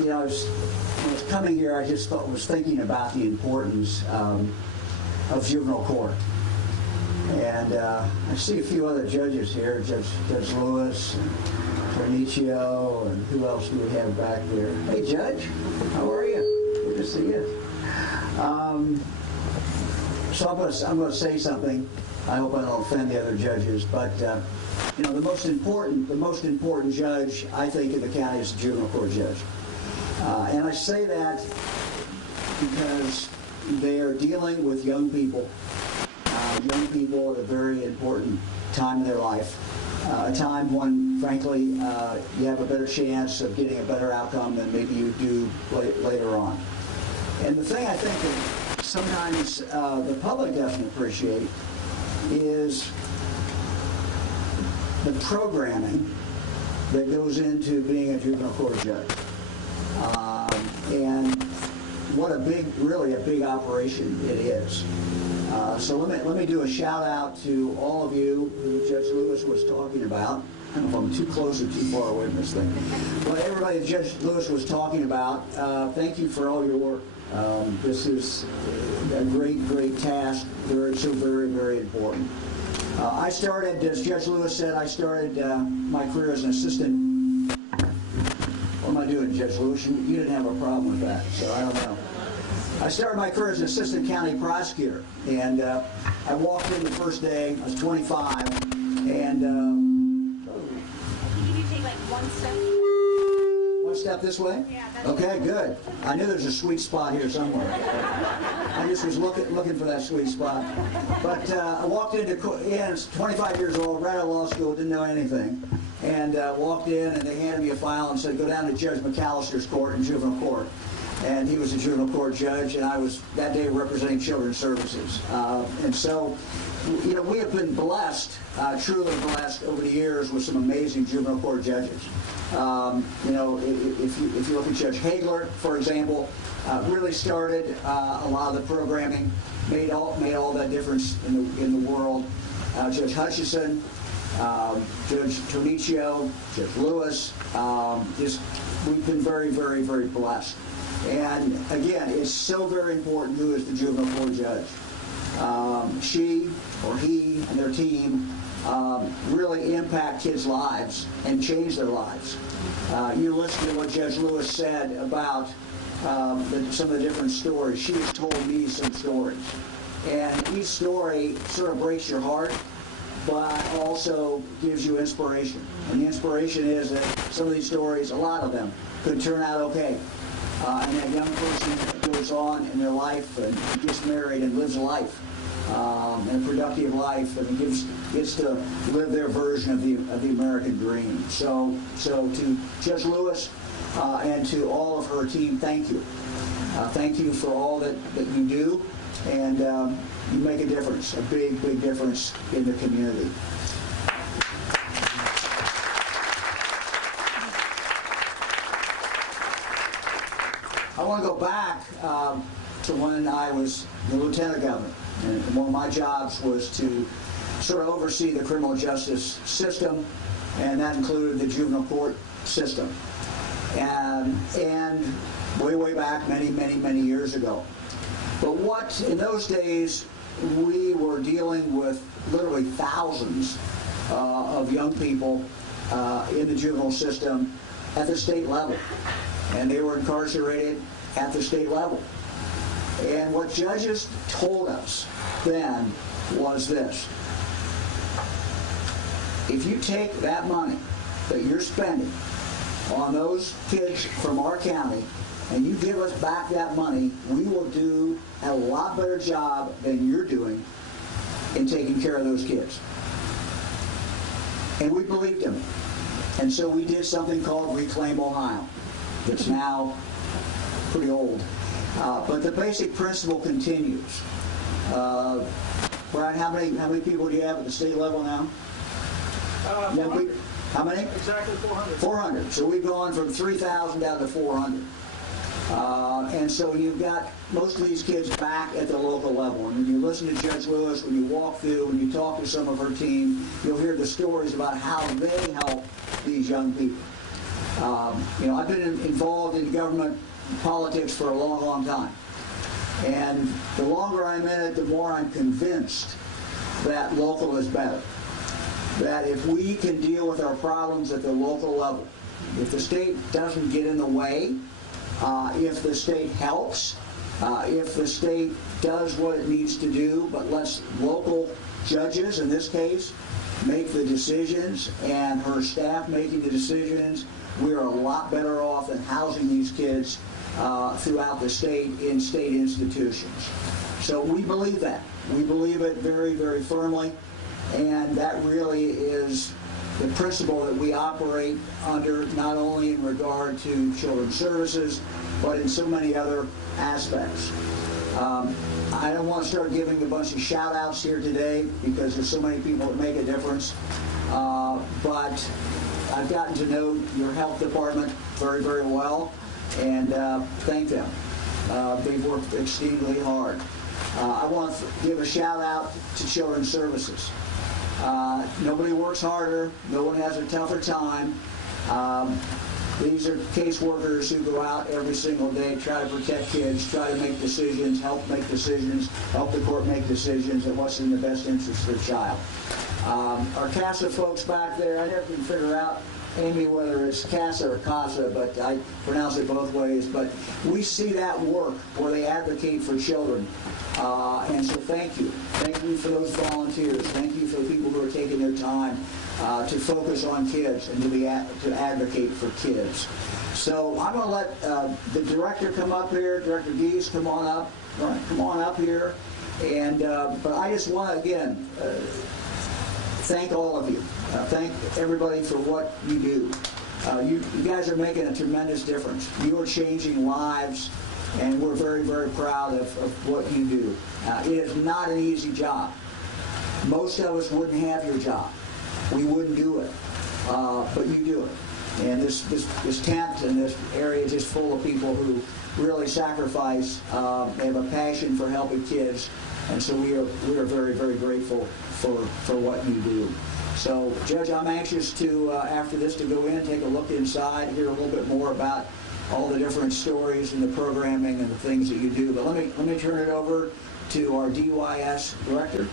when I was coming here, I just was thinking about the importance of juvenile court. And I see a few other judges here, Judge Lewis, and Tornicio, and who else do we have back there? Hey, Judge, how are you? Good to see you. So I'm going to say something. I hope I don't offend the other judges, but the most important judge I think in the county is the juvenile court judge, and I say that because they are dealing with young people at a very important time in their life, a time when, frankly, you have a better chance of getting a better outcome than maybe you do later on. And the thing I think that sometimes the public doesn't appreciate is the programming that goes into being a juvenile court judge. And what really a big operation it is. So let me do a shout out to all of you who Judge Lewis was talking about. I don't know if I'm too close or too far away from this thing. But everybody that Judge Lewis was talking about, thank you for all your work. This is a great task. So very, very important. I started, as Judge Lewis said, I started my career as an assistant. What am I doing, Judge Lewis? You didn't have a problem with that, so I don't know. I started my career as an assistant county prosecutor, and I walked in the first day. I was 25, and Can you take like one step? one step this way. Yeah. That's Okay, good. I knew there's a sweet spot here somewhere. I just was looking for that sweet spot. But I walked into, 25 years old, right out of law school, didn't know anything, and walked in, and they handed me a file and said, go down to Judge McAllister's court in juvenile court. And he was a juvenile court judge, and I was that day representing Children's Services. And so, we have been blessed, truly blessed over the years with some amazing juvenile court judges. If you look at Judge Hagler, for example, really started a lot of the programming, made all that difference in the world. Judge Hutchison, Judge Tornicio, Judge Lewis, we've been very, very, very blessed. And again, it's so very important who is the juvenile court judge. She or he and their team really impact kids' lives and change their lives. You listen to what Judge Lewis said about some of the different stories. She has told me some stories. And each story sort of breaks your heart, but also gives you inspiration. And the inspiration is that some of these stories, a lot of them, could turn out okay. And that young person goes on in their life and gets married and lives a life, and a productive life, and gets to live their version of the American dream. So to Judge Lewis and to all of her team, thank you. Thank you for all that you do, and you make a difference, a big, big difference in the community. I want to go back to when I was the lieutenant governor, and one of my jobs was to sort of oversee the criminal justice system, and that included the juvenile court system. And way back, many years ago. But in those days, we were dealing with literally thousands of young people in the juvenile system at the state level. And they were incarcerated at the state level. And what judges told us then was this: if you take that money that you're spending on those kids from our county and you give us back that money, we will do a lot better job than you're doing in taking care of those kids. And we believed him. And so we did something called Reclaim Ohio. It's now pretty old. But the basic principle continues. Brian, how many people do you have at the state level now? 400. How many? Exactly 400. 400. So we've gone from 3,000 down to 400. And so you've got most of these kids back at the local level. And when you listen to Judge Lewis, when you walk through, when you talk to some of her team, you'll hear the stories about how they help these young people. I've been involved in government politics for a long, long time. And the longer I'm in it, the more I'm convinced that local is better. That if we can deal with our problems at the local level, if the state doesn't get in the way, if the state helps, if the state does what it needs to do, but lets local judges, in this case, make the decisions, and her staff making the decisions, we're a lot better off than housing these kids throughout the state in state institutions. So we believe that. We believe it very, very firmly, and that really is the principle that we operate under, not only in regard to children's services, but in so many other aspects. I don't want to start giving a bunch of shout-outs here today because there's so many people that make a difference, but I've gotten to know your health department very, very well, and thank them. They've worked extremely hard. I want to give a shout-out to Children's Services. Nobody works harder. No one has a tougher time. These are caseworkers who go out every single day, try to protect kids, try to make decisions, help make decisions, help the court make decisions of what's in the best interest of the child. Our CASA folks back there, I never can figure out, Amy, whether it's CASA or CASA, but I pronounce it both ways. But we see that work where they advocate for children. And so thank you. Thank you for those volunteers. Thank you for the people who are taking their time to focus on kids and to advocate for kids. So I'm going to let the director come up here. Director Dees, come on up. All right, come on up here. And but I just want to, again, thank all of you. Thank everybody for what you do. You guys are making a tremendous difference. You are changing lives, and we're very, very proud of what you do. It is not an easy job. Most of us wouldn't have your job. We wouldn't do it, but you do it. And this tent and this area is just full of people who really sacrifice. They have a passion for helping kids, and so we are very, very grateful for what you do. So, Judge, I'm anxious to, after this, to go in and take a look inside, hear a little bit more about all the different stories and the programming and the things that you do. But let me turn it over to our DYS director.